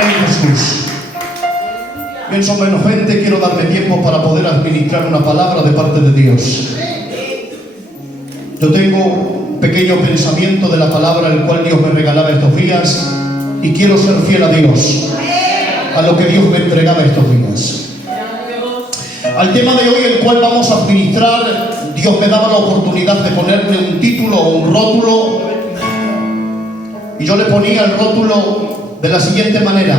Amén, Jesús. Bien, son menos gente, quiero darme tiempo para poder administrar una palabra de parte de Dios. Yo tengo un pequeño pensamiento de la palabra el cual Dios me regalaba estos días y quiero ser fiel a Dios, a lo que Dios me entregaba estos días. Al tema de hoy, el cual vamos a administrar, Dios me daba la oportunidad de ponerle un título o un rótulo, y yo le ponía el rótulo de la siguiente manera: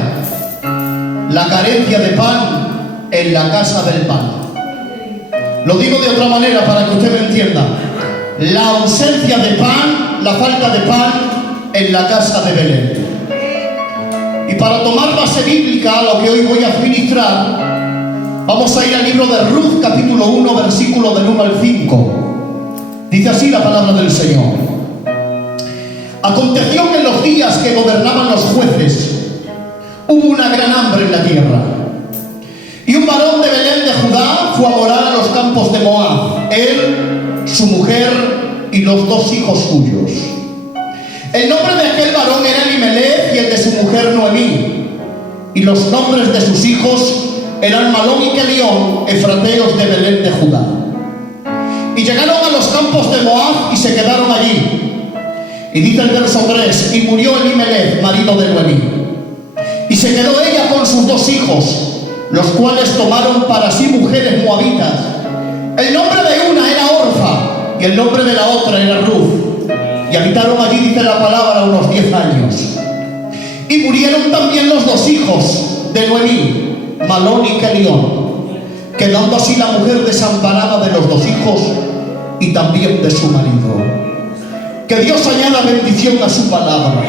la carencia de pan en la casa del pan. Lo digo de otra manera para que usted me entienda: la ausencia de pan, la falta de pan en la casa de Belén. Y para tomar base bíblica a lo que hoy voy a administrar, vamos a ir al libro de Ruth, capítulo 1, versículo del 1 al 5. Dice así la palabra del Señor: aconteció que en los días que gobernaban los jueces, hubo una gran hambre en la tierra. Y un varón de Belén de Judá fue a morar a los campos de Moab, él, su mujer y los dos hijos suyos. El nombre de aquel varón era Elimelech y el de su mujer Noemí. Y los nombres de sus hijos eran Malón y Kelión, efrateos de Belén de Judá. Y llegaron a los campos de Moab y se quedaron allí. Y dice el verso 3: y murió Elimelech, marido de Noemí. Y se quedó ella con sus dos hijos, los cuales tomaron para sí mujeres moabitas. El nombre de una era Orfa y el nombre de la otra era Ruth. Y habitaron allí, dice la palabra, unos 10 años. Y murieron también los dos hijos de Noemí, Malón y Kelión, quedando así la mujer desamparada de los dos hijos y también de su marido. Que Dios añada bendición a su palabra.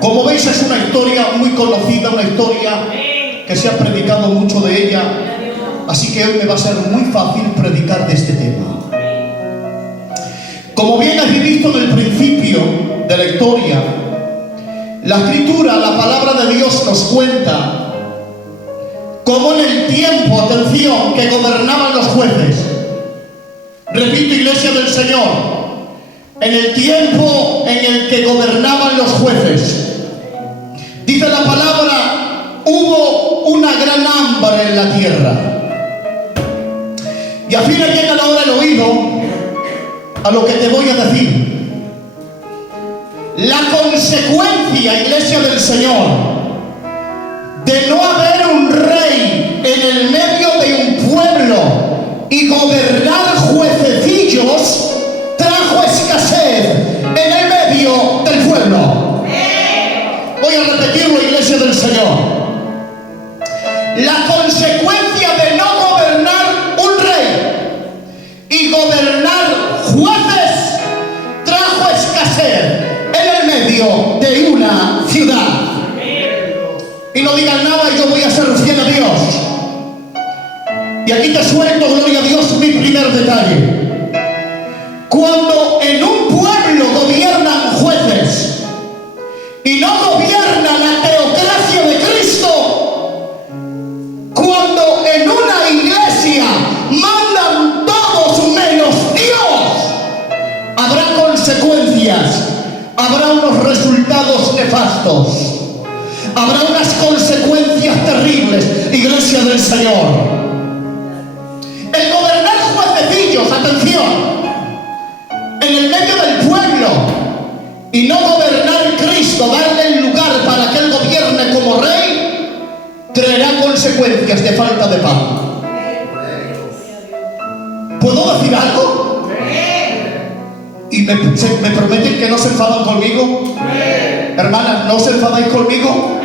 Como veis, es una historia muy conocida, una historia que se ha predicado mucho de ella, así que hoy me va a ser muy fácil predicar de este tema. Como bien habéis visto en el principio de la historia, la escritura, la palabra de Dios nos cuenta cómo en el tiempo, atención, que gobernaban los jueces, repito, iglesia del Señor, en el tiempo en el que gobernaban los jueces, dice la palabra, hubo una gran hambre en la tierra. Y afina bien ahora el oído a lo que te voy a decir. La consecuencia, iglesia del Señor, de no haber un rey en el medio de un pueblo y gobernar juececillos, trajo escasez en el medio del pueblo. Voy a repetirlo, iglesia del Señor. La consecuencia de no gobernar un rey y gobernar jueces trajo escasez en el medio de una ciudad. Y no digan nada, yo voy a ser fiel a Dios. Y aquí te suelto, gloria a Dios, mi primer detalle. Cuando en un pueblo gobiernan jueces y no gobierna la teocracia de Cristo, cuando en una iglesia mandan todos menos Dios, habrá consecuencias, habrá unos resultados nefastos, habrá unas consecuencias terribles, iglesia del Señor. El gobernar juececillos, atención, en el medio del pueblo y no gobernar Cristo, darle el lugar para que Él gobierne como rey, traerá consecuencias de falta de pan. ¿Puedo decir algo? ¿Y me prometen que no se enfadan conmigo? Hermanas, ¿no os enfadáis conmigo?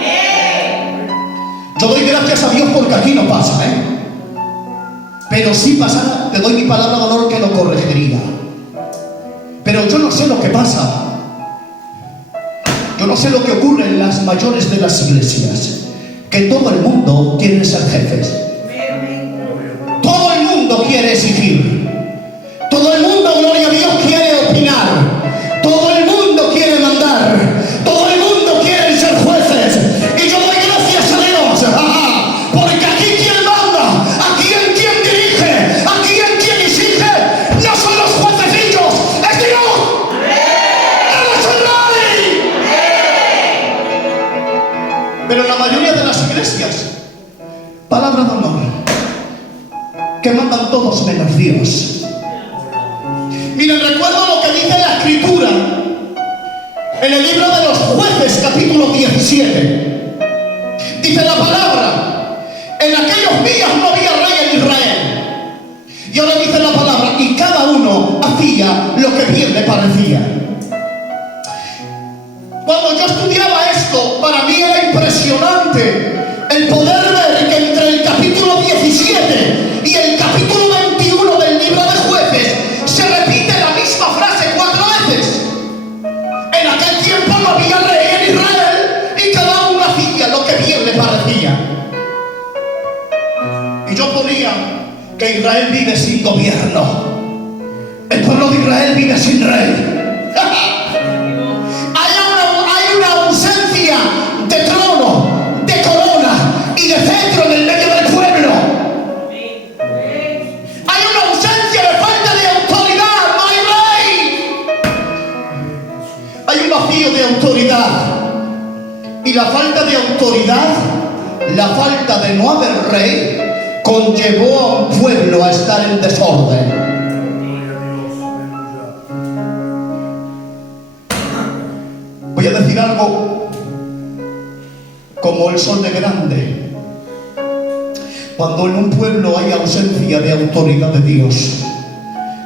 Yo doy gracias a Dios porque aquí no pasa, pero si pasara, te doy mi palabra de honor que lo corregiría. Pero yo no sé lo que pasa. Yo no sé lo que ocurre en las mayores de las iglesias, que todo el mundo quiere ser jefes. Todo el mundo quiere exigir. Todo el mundo, gloria a Dios, quiere opinar. Todo el mundo quiere mandar. Todo el mundo quiere ser jueces. Y yo doy gracias a Dios, porque aquí quien manda, aquí en quien dirige, aquí en quien exige, no son los juececillos, es Dios. ¡Él es el rey! Pero en la mayoría de las iglesias, palabra de honor, que mandan todos menos Dios. Miren, recuerdo lo que dice la Escritura en el libro de los Jueces, capítulo 17. Dice la palabra: en aquellos días no había rey en Israel. Y ahora dice la palabra: y cada uno hacía lo que bien le parecía. Cuando yo estudiaba esto, para mí era impresionante el poder ver que entre el capítulo 17 y el capítulo 21 del libro de Jueces se repite la misma frase 4 veces. En aquel tiempo no había rey en Israel y cada uno hacía lo que bien le parecía. Y yo ponía que Israel vive sin gobierno. El pueblo de Israel vive sin rey. Hay una ausencia de trono, de corona y de cetro en el medio del pueblo. Hay una ausencia de falta de autoridad, no hay rey. Hay un vacío de autoridad. Y la falta de autoridad, la falta de no haber rey, conllevó a un pueblo a estar en desorden. Voy a decir algo como el sol de grande. Cuando en un pueblo hay ausencia de autoridad de Dios,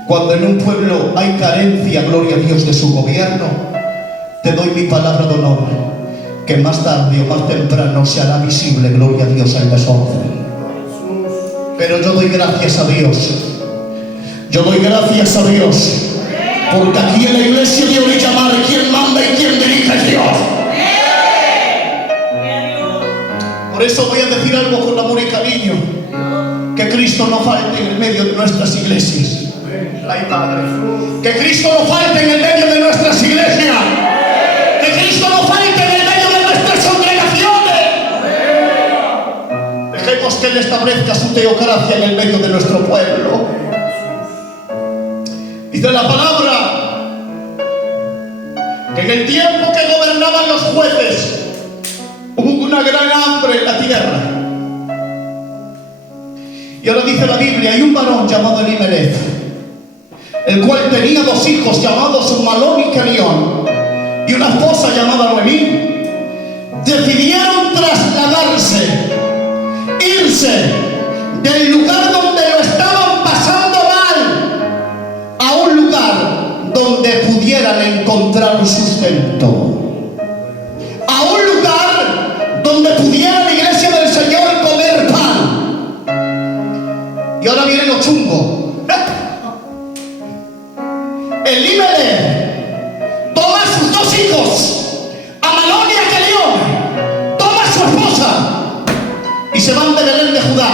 cuando en un pueblo hay carencia, gloria a Dios, de su gobierno, te doy mi palabra de honor, que más tarde o más temprano se hará visible, gloria a Dios, el desorden. Pero yo doy gracias a Dios. Yo doy gracias a Dios. Porque aquí en la iglesia de Orillamar, quien manda y quien dirige es Dios. Por eso voy a decir algo con amor y cariño: que Cristo no falte en el medio de nuestras iglesias. Ay, Padre, que Cristo no falte en el medio de nuestras iglesias. Que Cristo no falte en el medio de nuestras congregaciones. Dejemos que Él establezca su teocracia en el medio de nuestro pueblo. Dice la palabra que en el tiempo que gobernaban los jueces hubo una gran hambre en la tierra. Y ahora dice la Biblia: hay un varón llamado Elimelech, el cual tenía 2 hijos llamados Malón y Kelión, y una esposa llamada Noemí. Decidieron trasladarse, irse del lugar donde lo estaban pasando mal a un lugar donde pudieran encontrar sustento, a un lugar donde pudiera la iglesia del Señor comer pan. Y ahora viene lo chungo. Elimelech toma a sus 2 hijos, a Malón y a Kelión, toma a su esposa y se van de Belén de Judá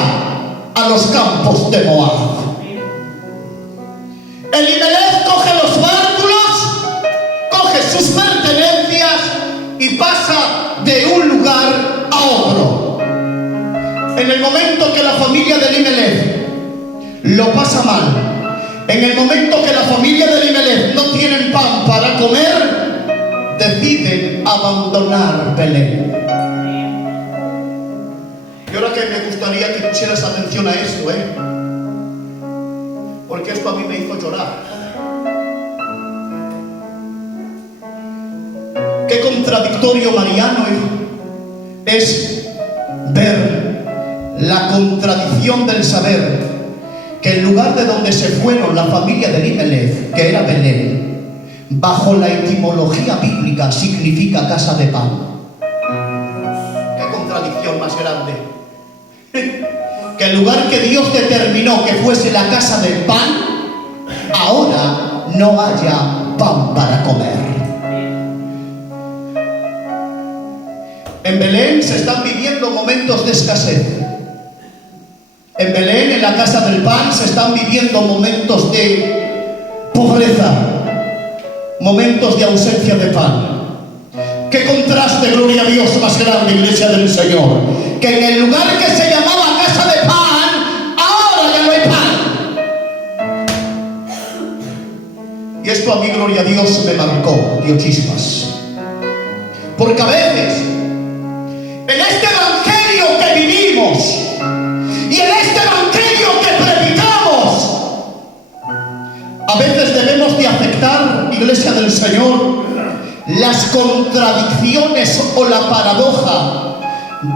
a los campos de Moab. Elimelech coge los bártulos, coge sus pertenencias y pasa de un lugar a otro. En el momento que la familia de Elimelech lo pasa mal, en el momento que la familia de Elimelech no tienen pan para comer, deciden abandonar Belén. Y ahora que me gustaría que pusieras atención a esto, porque esto a mí me hizo llorar. Qué contradictorio mariano es ver la contradicción del saber que el lugar de donde se fueron la familia de Elimelech, que era Belén, bajo la etimología bíblica significa casa de pan. Qué contradicción más grande. Que el lugar que Dios determinó que fuese la casa del pan, ahora no haya pan para comer. En Belén se están viviendo momentos de escasez. En Belén, en la casa del pan, se están viviendo momentos de pobreza, momentos de ausencia de pan. Qué contraste, gloria a Dios, más grande, iglesia del Señor, que en el lugar que se llamaba casa de pan, ahora ya no hay pan. Y esto a mí, gloria a Dios, me marcó, dio chispas. Porque a veces, en iglesia del Señor, las contradicciones o la paradoja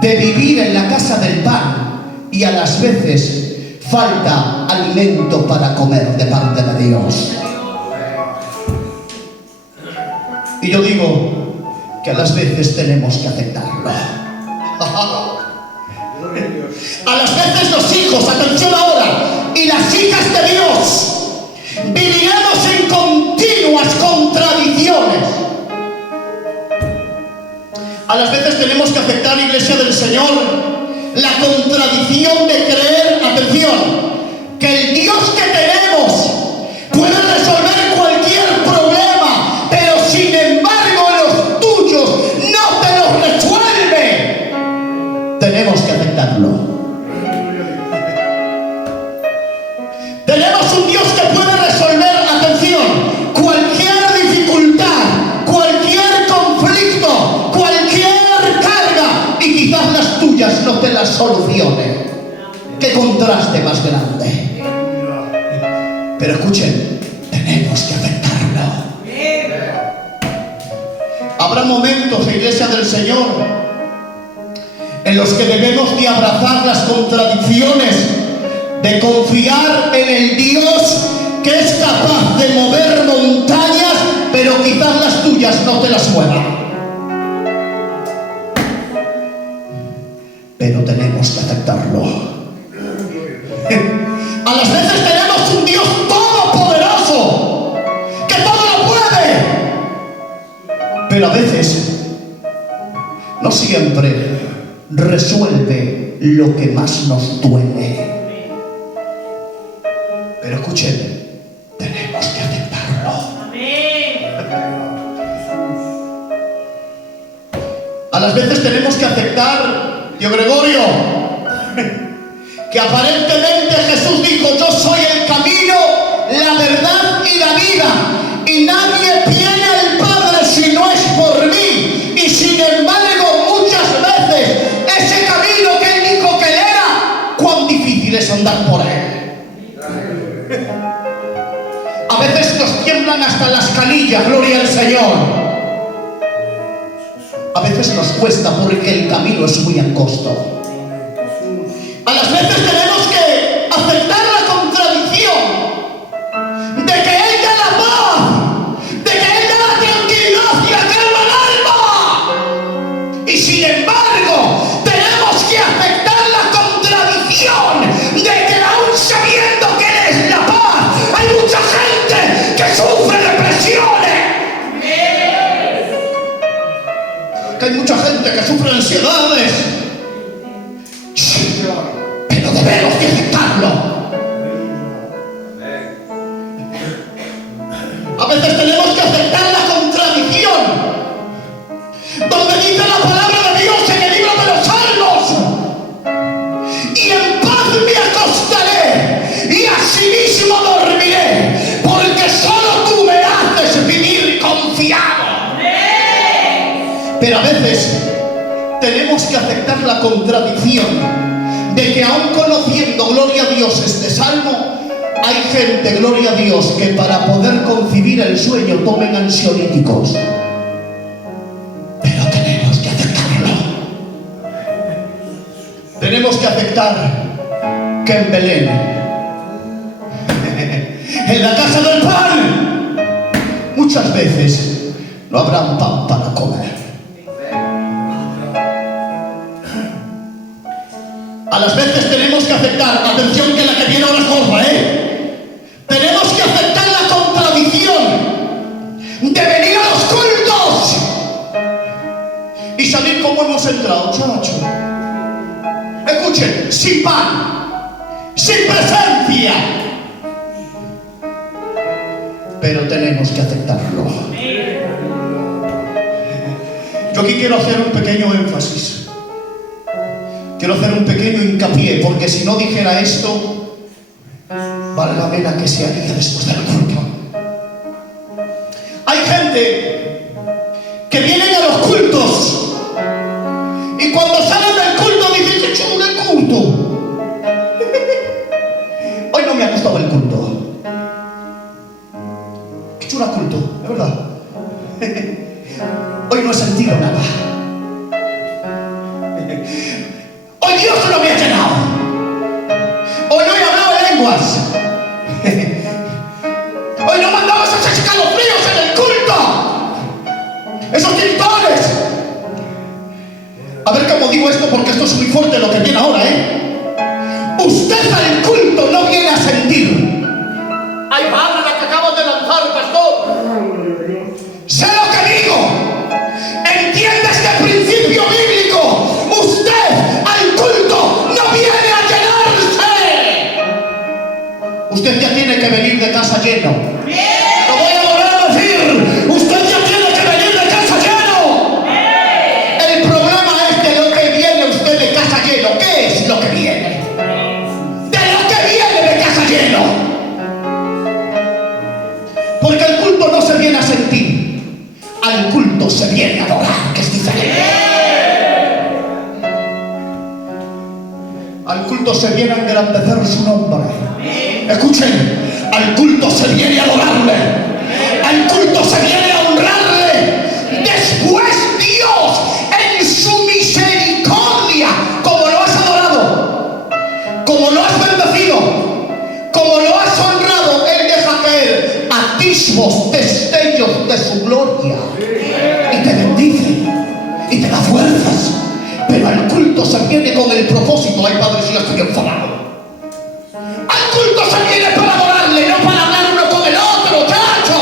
de vivir en la casa del pan y a las veces falta alimento para comer de parte de Dios. Y yo digo que a las veces tenemos que aceptarlo. A las veces los hijos, atención ahora, y las hijas de Dios viviremos en continuas contradicciones. A las veces tenemos que aceptar, iglesia del Señor, la contradicción de creer, atención, que el Dios que tenemos puede resolver cualquier problema, pero sin embargo los tuyos no te los resuelve. Tenemos que aceptarlo. Tenemos un Dios que puede resolver, atención, cualquier dificultad, cualquier conflicto, cualquier carga, y quizás las tuyas no te las solucione. ¡Qué contraste más grande! Pero escuchen, tenemos que aceptarlo. Habrá momentos, iglesia del Señor, en los que debemos de abrazar las contradicciones, de confiar en el Dios que es capaz de mover montañas, pero quizás las tuyas no te las muevan. Pero tenemos que aceptarlo. A las veces tenemos un Dios todopoderoso, que todo lo puede, pero a veces no siempre resuelve lo que más nos duele. Pero escuchen, tenemos que aceptarlo. A las veces tenemos que aceptar, tío Gregorio, que aparentemente Jesús dijo: yo soy el camino, la verdad y la vida, y nadie viene al Padre si no es por mí. Y sin embargo, muchas veces ese camino que él dijo que él era, cuán difícil es andar por él. A veces nos tiemblan hasta las canillas, gloria al Señor. A veces nos cuesta porque el camino es muy angosto. A las veces tenemos que aceptar la contradicción de que Él da la paz, de que Él da la tranquilidad y la calma al alma. Y sin embargo, tenemos que aceptar la contradicción de que aún sabiendo que Él es la paz, hay mucha gente que sufre depresiones. Que hay mucha gente que sufre ansiedades. Pero debemos de aceptarlo. A veces tenemos que aceptar la contradicción, donde dice la palabra de Dios en el libro de los Salmos: y en paz me acostaré y asimismo dormiré, porque solo tú me haces vivir confiado. Pero a veces tenemos que aceptar la contradicción de que aún conociendo, gloria a Dios, este salmo, hay gente, gloria a Dios, que para poder concebir el sueño tomen ansiolíticos. Pero tenemos que aceptarlo. Tenemos que aceptar que en Belén, en la casa del pan, muchas veces no habrá pan para comer. A las veces tenemos que aceptar, atención que la que viene ahora es gorda, tenemos que aceptar la contradicción de venir a los cultos y salir como hemos entrado, chacho. Escuchen, sin pan, sin presencia. Pero tenemos que aceptarlo. Yo aquí quiero hacer un pequeño énfasis. Quiero hacer un pequeño hincapié, porque si no dijera esto, vale la pena que se haría después del culto. Hay gente que vienen a los cultos y cuando salen del culto dicen: qué chulo el culto. Hoy no me ha gustado el culto. Qué chulo el culto, es verdad. Hoy no he sentido nada. Hoy Dios no me ha llenado. Hoy no he hablado de lenguas. Hoy no mandamos esos escalofríos en el culto. Esos gritones. A ver cómo digo esto, porque esto es muy fuerte lo que viene ahora, Usted al culto no viene a sentir. Ay, padre, la que acabas de lanzar, pastor. Sé lo que digo. Entiende este principio bíblico. Usted al culto no viene a llenarse. Usted ya tiene que venir de casa lleno. Lo voy a volver a decir. Usted ya tiene que venir de casa lleno. El problema es de lo que viene usted de casa lleno. ¿Qué es lo que viene? De lo que viene de casa lleno. Porque el culto no se viene a sentir. Al culto se viene a adorar, que es diferente. Al culto se viene a engrandecer su nombre. Escuchen, al culto se viene a adorarle. Al culto se viene a honrarle. Después Dios, en su misericordia, como lo has adorado, como lo has bendecido, como lo has honrado, Él deja caer atisbos, destellos de su gloria. Y te bendice. Y te da fuerzas. Pero al culto se viene con el propósito. Ay, Padre, si yo estoy enfadado. Al culto se viene para adorarle, no para hablar uno con el otro, chacho.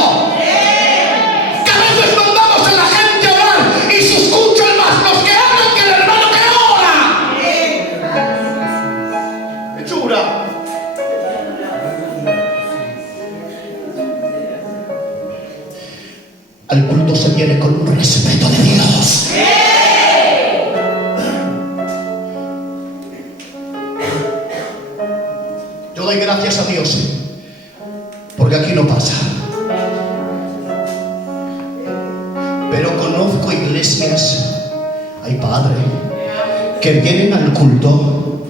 Que a veces mandamos a la gente a orar y se escuchan más los que hablan que el hermano que ora. Hechura. Al culto se viene con un respeto de Dios. Yo doy gracias a Dios porque aquí no pasa. Pero conozco iglesias, ay Padre, que vienen al culto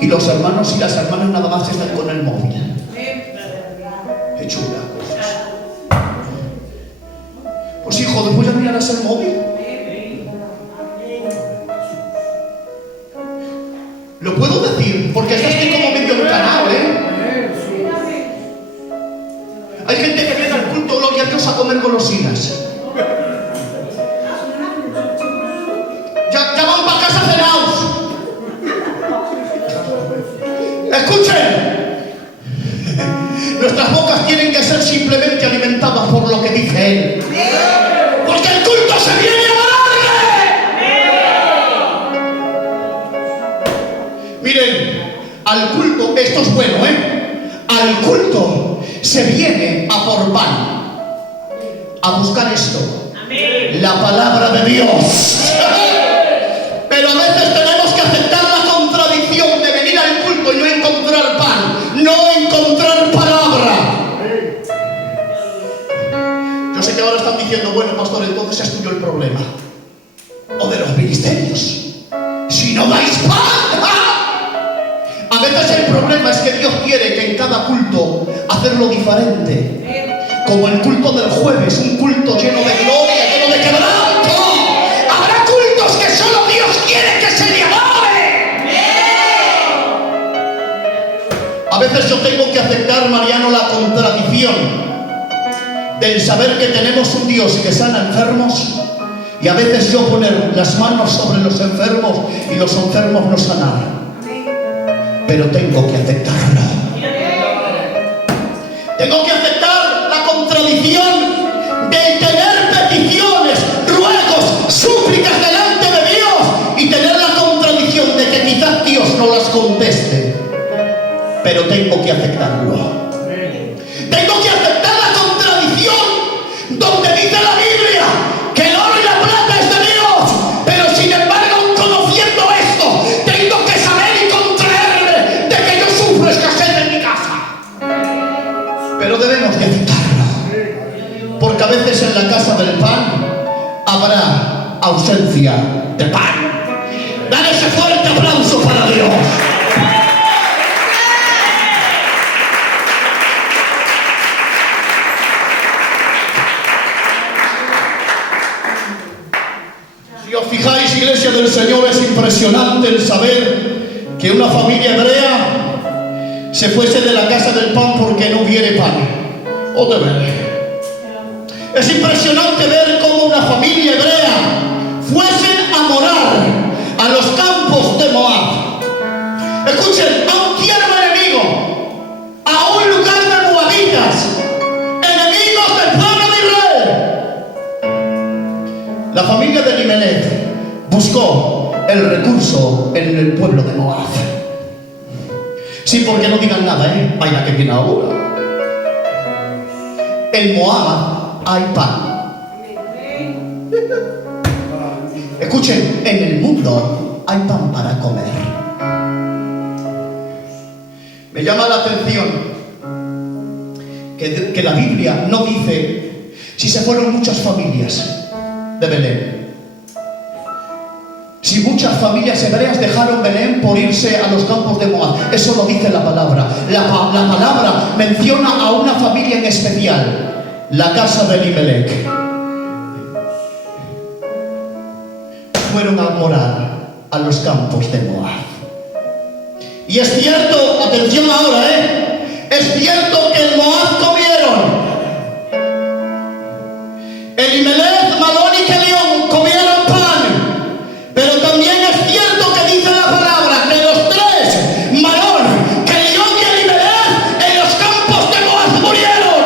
y los hermanos y las hermanas nada más están con el móvil. Hechura. Pues hijo, después ya mirarás el móvil. Lo puedo decir porque estoy como medio encanado, Hay gente que viene al culto, gloria a Dios, a comer golosinas. Ya van para casa cenados. Escuchen. Nuestras bocas tienen que ser simplemente alimentadas por lo que dice Él. Porque el culto se viene a adorarle. Miren, al culto, esto es bueno, al culto se viene a por pan, a buscar esto, la palabra de Dios. Pero a veces tenemos que aceptar la contradicción de venir al culto y no encontrar pan, no encontrar palabra. Yo sé que ahora están diciendo, bueno, pastor, entonces es tuyo el problema, o de los ministerios. Si no dais pan, a veces el problema es que Dios quiere que en cada culto hacerlo diferente. Como el culto del jueves, un culto lleno de gloria, lleno de quebranto. Habrá cultos que solo Dios quiere que se le adore. A veces yo tengo que aceptar, Mariano, la contradicción del saber que tenemos un Dios que sana enfermos y a veces yo poner las manos sobre los enfermos y los enfermos no sanar. Pero tengo que aceptarlo. Tengo que aceptar la contradicción de tener peticiones, ruegos, súplicas delante de Dios y tener la contradicción de que quizás Dios no las conteste. Pero tengo que aceptarlo. Tengo que aceptar la contradicción donde dice la Biblia que el oro y la plata es de Dios, pero sin embargo, conociendo esto, tengo que saber y contraerme de que yo sufro escasez en mi casa. Pero debemos de aceptarlo, porque a veces en la casa del pan habrá ausencia de pan. Dale ese fuerte aplauso para Dios. Si os fijáis, iglesia del Señor, es impresionante el saber que una familia hebrea se fuese de la casa del pan porque no hubiere pan. ¿O de verdad? Es impresionante ver cómo una familia hebrea fuesen a morar a los campos de Moab. Escuchen, a un tierno enemigo, a un lugar de moabitas, enemigos del pueblo de Israel. La familia de Elimelech buscó el recurso en el pueblo de Moab. Sí, porque no digan nada, vaya que viene ahora. En Moab hay pan. Escuchen, en el mundo hay pan para comer. Me llama la atención que la Biblia no dice si se fueron muchas familias de Belén. Si muchas familias hebreas dejaron Belén por irse a los campos de Moab. Eso lo dice la palabra. La palabra menciona a una familia en especial, la casa de Elimelech. Fueron a morar a los campos de Moab. Y es cierto, atención ahora, es cierto que en Moab comieron. Elimelech, Malón y Kelión comieron pan. Pero también es cierto que dice la palabra que los tres, Malón, Kelión y Elimelech, en los campos de Moab murieron.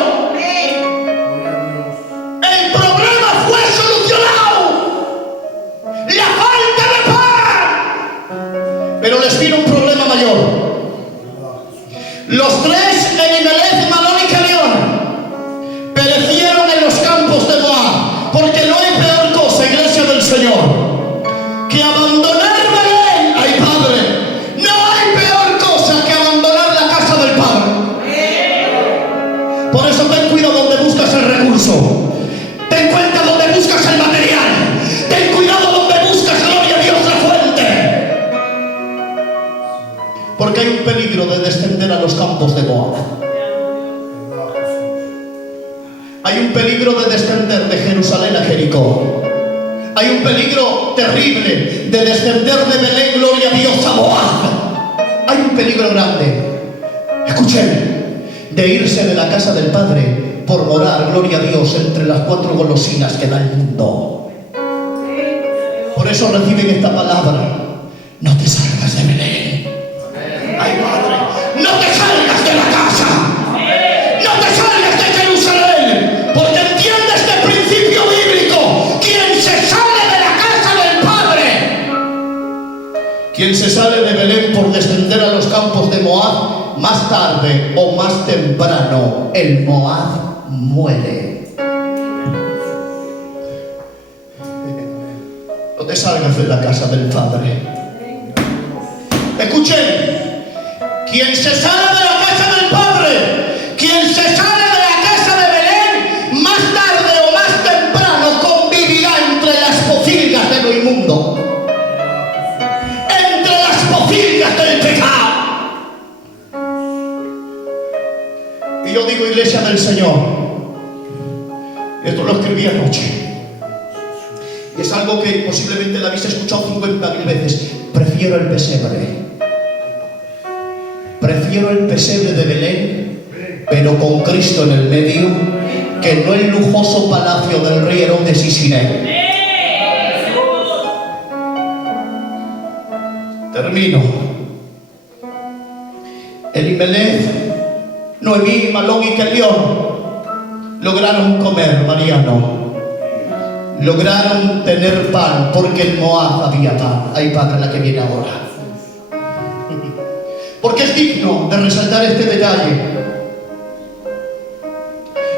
El problema fue solucionado. La falta de pan. Pero les vino un problema mayor. Los tres, Elimelech, Malón y Kelión, perecieron en los campos de Moab. Porque no hay peor cosa, iglesia del Señor, que abandonar Belén. ¡Ay, Padre! No hay peor cosa que abandonar la casa del Padre. Por eso ten cuidado donde buscas el recurso. Ten cuenta donde buscas el material. Ten cuidado donde buscas, gloria a Dios, la fuente. Porque hay un peligro de descender a los campos de Moab. Hay un peligro de descender de Jerusalén a Jericó. Hay un peligro terrible de descender de Belén, gloria a Dios, a Moab. Hay un peligro grande. Escuchen, de irse de la casa del Padre por morar, gloria a Dios, entre las cuatro golosinas que da el mundo. Por eso reciben esta palabra: no te salgas de Belén. Ay, Padre, no te salgas de la casa. No te salgas de Jerusalén. Porque entiende este principio bíblico: quien se sale de la casa del Padre, quien se sale de Belén por descender a los campos de Moab, más tarde o más temprano el Moab muere. No te salgas de la casa del Padre. Escuchen, quien se sale de la casa del Padre, quien se sale de la casa de Belén, más tarde o más temprano convivirá entre las pocilgas de lo inmundo, entre las pocilgas del pecado. Y yo digo, iglesia del Señor, esto lo escribí anoche, y es algo que posiblemente la habéis escuchado 50.000 veces: prefiero el pesebre. Prefiero el pesebre de Belén, pero con Cristo en el medio, que no el lujoso palacio del rey Herodes y Sirene. Termino. Elimelech, Noemí, Malón y Kelión lograron comer, Mariano. Lograron tener pan, porque en Moab había pan. Ay, Padre, la que viene ahora. Porque es digno de resaltar este detalle.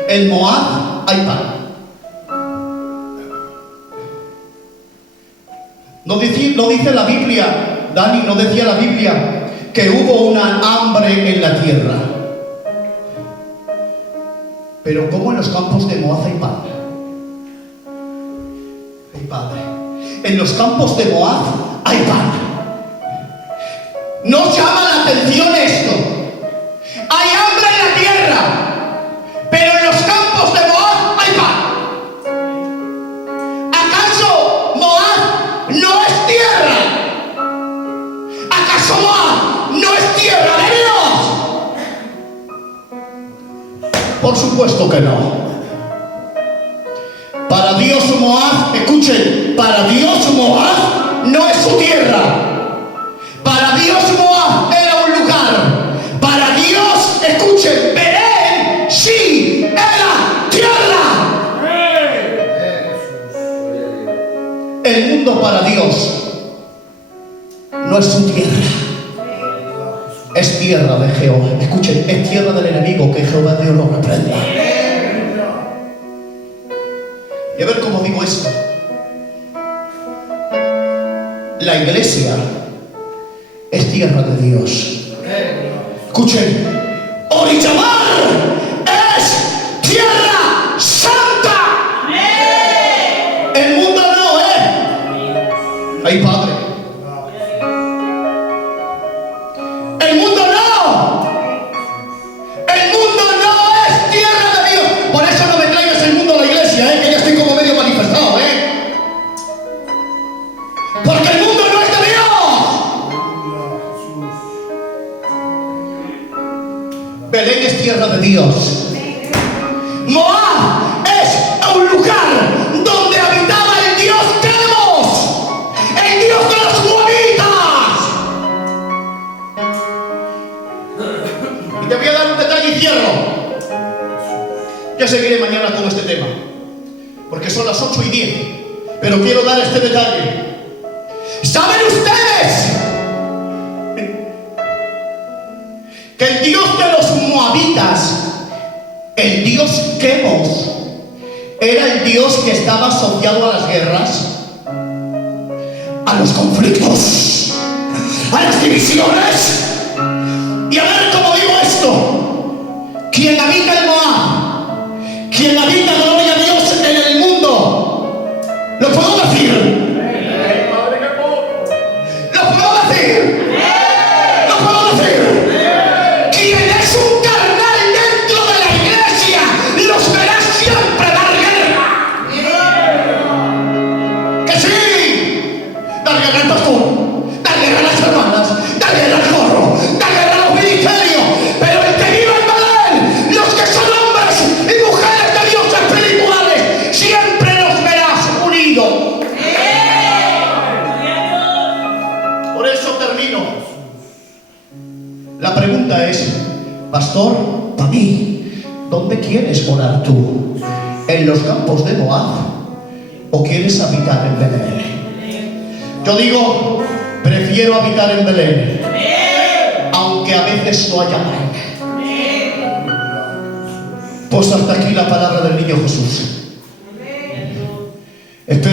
En Moab hay pan. No dice la Biblia, Dani, no decía la Biblia que hubo una hambre en la tierra. Pero ¿cómo en los campos de Moab hay pan? Ay, Padre, en los campos de Moab hay pan. ¿No llama la atención esto? Hay hambre en la tierra, pero en los campos de Moab hay pan. ¿Acaso Moab Por supuesto que no. Para Dios Moab, escuchen, para Dios Moab no es su tierra. Para Dios Moab era un lugar. Para Dios, escuchen, Belén sí era tierra. El mundo para Dios no es su tierra. Es tierra de Jehová. Escuchen, es tierra del enemigo, que Jehová Dios lo reprenda. Y a ver cómo digo esto. La iglesia es tierra de Dios. Escuchen, Orizamar es tierra santa. El mundo no es. Ay, Padre. El mundo no. El mundo no es tierra de Dios. Por eso no me traigas el mundo a la iglesia, que ya estoy como medio manifestado, porque el mundo no es de Dios. Belén es tierra de Dios. Moab es un lugar donde habitaba el Dios Quemos, el Dios de los moabitas. Y te voy a dar un detalle y cierro. Ya seguiré mañana con este tema, porque son las 8:10, pero quiero dar este detalle. ¿Saben ustedes que el Dios de los moabitas, el Dios Quemos, era el Dios que estaba asociado a las guerras, a los conflictos, a las divisiones? Y a ver cómo digo esto. Quien habita el Moab, quien habita, gloria a Dios, en el mundo, ¿lo puedo decir? La pregunta es, pastor, para mí, ¿dónde quieres morar tú? ¿En los campos de Moab o quieres habitar en Belén? Yo digo, prefiero habitar en Belén, aunque a veces no haya pan. Pues hasta aquí la palabra del niño Jesús. Espero